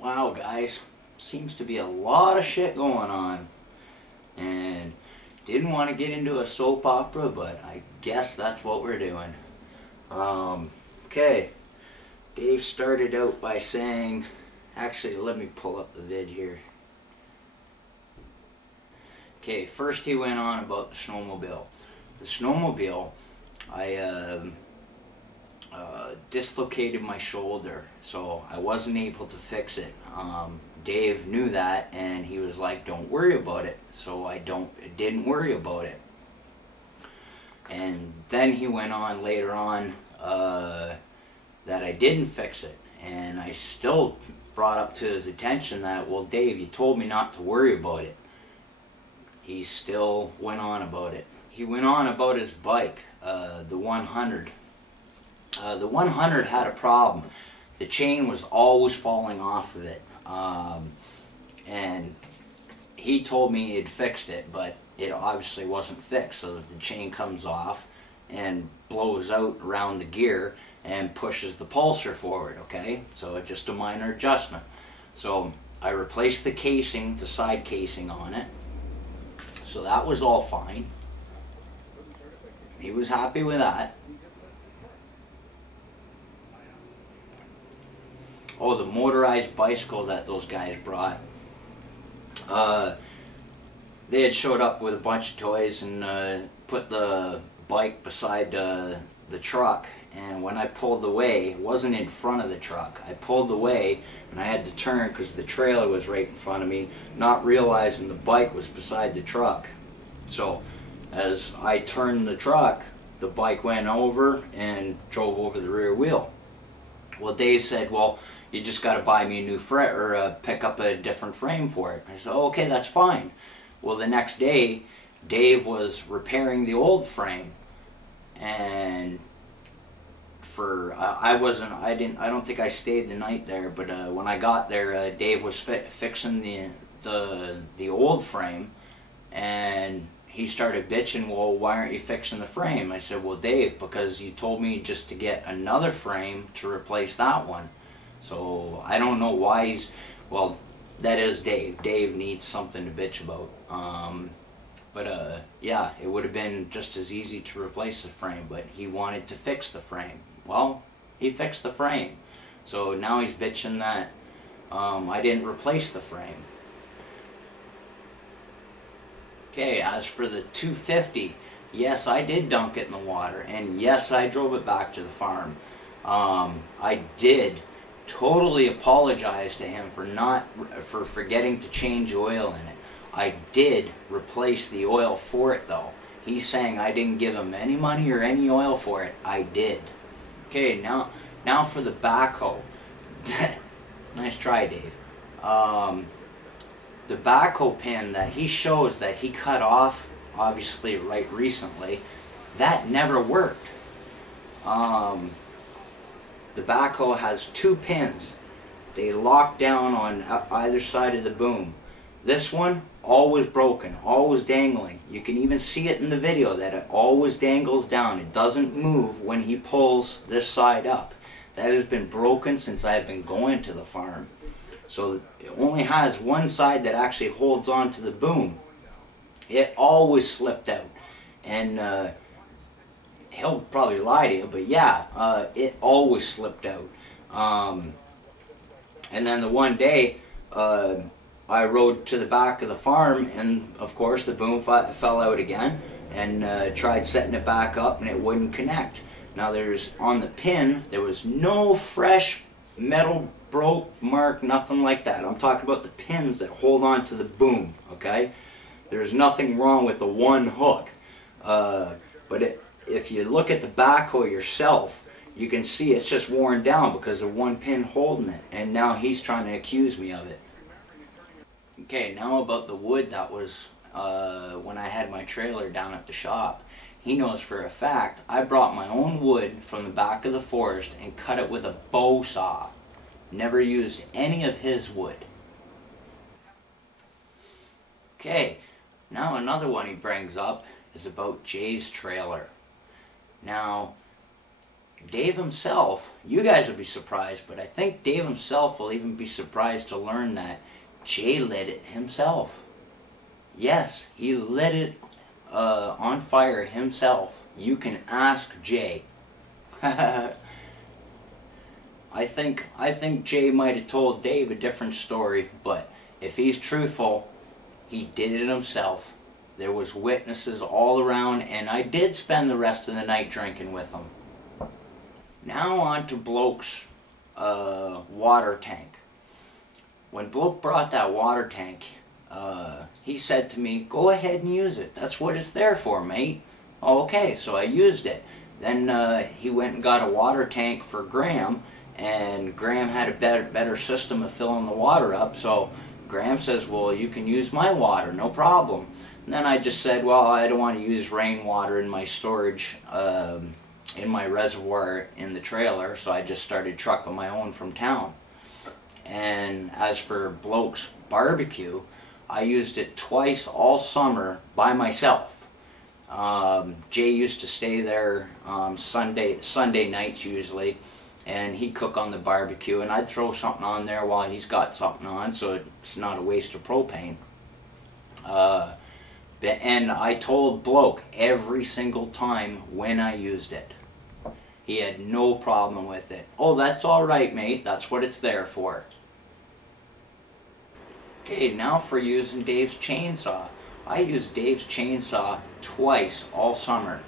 Wow guys, seems to be a lot of shit going on, and didn't want to get into a soap opera, but I guess that's what we're doing. Okay, Dave started out by saying, actually let me pull up the vid here. Okay, first he went on about the snowmobile. The snowmobile, I dislocated my shoulder, so I wasn't able to fix it. Dave knew that, and he was like, don't worry about it. So I didn't worry about it. And then he went on later on that I didn't fix it, and I still brought up to his attention that, well Dave, you told me not to worry about it. He still went on about it. He went on about his bike, the 100. The 100 had a problem. The chain was always falling off of it. And he told me he'd fixed it, but it obviously wasn't fixed. So the chain comes off and blows out around the gear and pushes the pulser forward, okay? So it's just a minor adjustment. So I replaced the casing, the side casing on it. So that was all fine. He was happy with that. Oh, the motorized bicycle that those guys brought. They had showed up with a bunch of toys and put the bike beside the truck. And when I pulled away, it wasn't in front of the truck. I pulled away and I had to turn because the trailer was right in front of me, not realizing the bike was beside the truck. So as I turned the truck, the bike went over and drove over the rear wheel. Well, Dave said, well, you just got to buy me a new frame, or pick up a different frame for it. I said, oh, okay, that's fine. Well, the next day, Dave was repairing the old frame, and I don't think I stayed the night there, but when I got there, Dave was fixing the old frame, and he started bitching, well, why aren't you fixing the frame? I said, well, Dave, because you told me just to get another frame to replace that one. So I don't know why he's, well, that is Dave. Dave needs something to bitch about. Yeah, it would have been just as easy to replace the frame, but he wanted to fix the frame. Well, he fixed the frame. So now he's bitching that I didn't replace the frame. Okay, as for the 250, yes, I did dunk it in the water, and yes, I drove it back to the farm. I did totally apologize to him for forgetting to change oil in it. I did replace the oil for it though. He's saying I didn't give him any money or any oil for it. I did. Okay, now for the backhoe. Nice try, Dave. The backhoe pin that he shows that he cut off, obviously right recently, that never worked. The backhoe has two pins. They lock down on either side of the boom. This one, always broken, always dangling. You can even see it in the video that it always dangles down. It doesn't move when he pulls this side up. That has been broken since I've been going to the farm. So it only has one side that actually holds on to the boom. It always slipped out. And he'll probably lie to you, but yeah, it always slipped out. And then the one day, I rode to the back of the farm, and of course the boom fell out again, and tried setting it back up, and it wouldn't connect. Now on the pin, there was no fresh metal broke mark, nothing like that. I'm talking about the pins that hold on to the boom, okay? There's nothing wrong with the one hook. But if you look at the backhoe yourself, you can see it's just worn down because of one pin holding it, and now he's trying to accuse me of it. Okay, now about the wood that was when I had my trailer down at the shop. He knows for a fact I brought my own wood from the back of the forest and cut it with a bow saw. Never used any of his wood. Okay, now another one he brings up is about Jay's trailer. Now, Dave himself, you guys will be surprised, but I think Dave himself will even be surprised to learn that Jay lit it himself. Yes, he lit it on fire himself. You can ask Jay. I think Jay might have told Dave a different story, but if he's truthful, he did it himself. There was witnesses all around, and I did spend the rest of the night drinking with them. Now on to Bloke's water tank. When Bloke brought that water tank, he said to me, "Go ahead and use it. That's what it's there for, mate." Okay, so I used it. Then he went and got a water tank for Graham, and Graham had a better system of filling the water up, so Graham says, "Well, you can use my water, no problem." And then I just said, "Well, I don't want to use rainwater in my storage, in my reservoir in the trailer," so I just started trucking my own from town. And as for Bloke's barbecue, I used it twice all summer by myself. Jay used to stay there Sunday nights usually, and he'd cook on the barbecue, and I'd throw something on there while he's got something on, so it's not a waste of propane. And I told Bloke every single time when I used it. He had no problem with it. "Oh, that's all right, mate. That's what it's there for." Okay, now for using Dave's chainsaw. I used Dave's chainsaw twice all summer.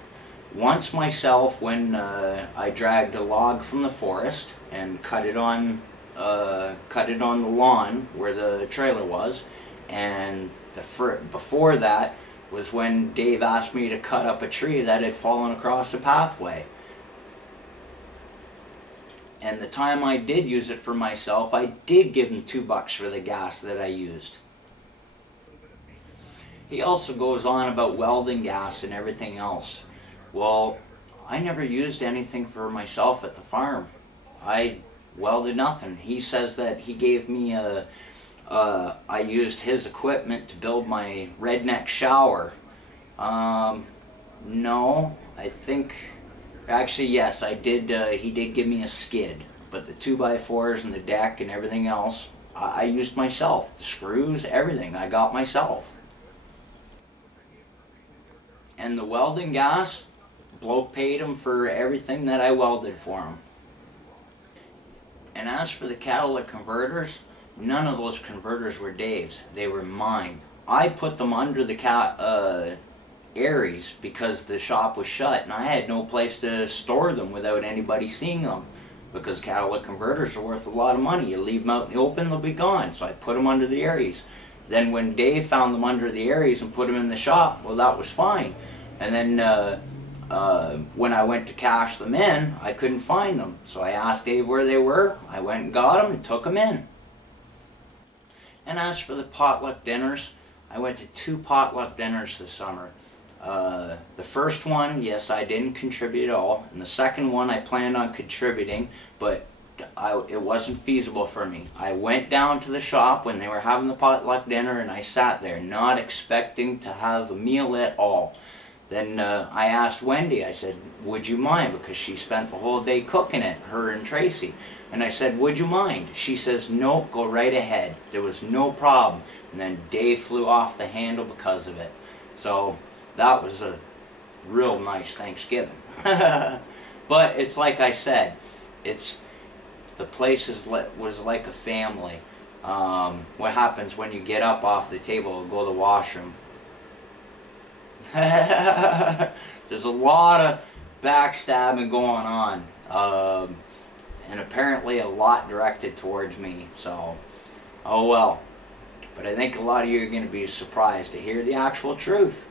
Once myself when I dragged a log from the forest and cut it on the lawn where the trailer was, and before that was when Dave asked me to cut up a tree that had fallen across the pathway. And the time I did use it for myself, I did give him $2 for the gas that I used. He also goes on about welding gas and everything else. Well, I never used anything for myself at the farm. I welded nothing. He says that he gave me I used his equipment to build my redneck shower. No, I think, actually yes, I did. He did give me a skid, but the 2x4s and the deck and everything else, I used myself. The screws, everything, I got myself. And the welding gas, Bloke paid him for everything that I welded for him. And as for the catalytic converters, none of those converters were Dave's. They were mine. I put them under the Aries because the shop was shut and I had no place to store them without anybody seeing them, because catalytic converters are worth a lot of money. You leave them out in the open, they'll be gone. So I put them under the Aries. Then when Dave found them under the Aries and put them in the shop, well, that was fine. And then when I went to cash them in, I couldn't find them. So I asked Dave where they were. I went and got them and took them in. And as for the potluck dinners, I went to 2 potluck dinners this summer. The first one, yes, I didn't contribute at all. And the second one, I planned on contributing, but it wasn't feasible for me. I went down to the shop when they were having the potluck dinner and I sat there not expecting to have a meal at all. Then I asked Wendy, I said, "Would you mind?" Because she spent the whole day cooking it, her and Tracy. And I said, "Would you mind?" She says, "Nope, go right ahead." There was no problem. And then Dave flew off the handle because of it. So that was a real nice Thanksgiving. But it's like I said, the place was like a family. What happens when you get up off the table and go to the washroom? There's a lot of backstabbing going on, and apparently a lot directed towards me, so oh well. But I think a lot of you are going to be surprised to hear the actual truth.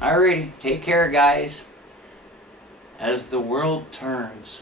Alrighty, take care guys, as the world turns.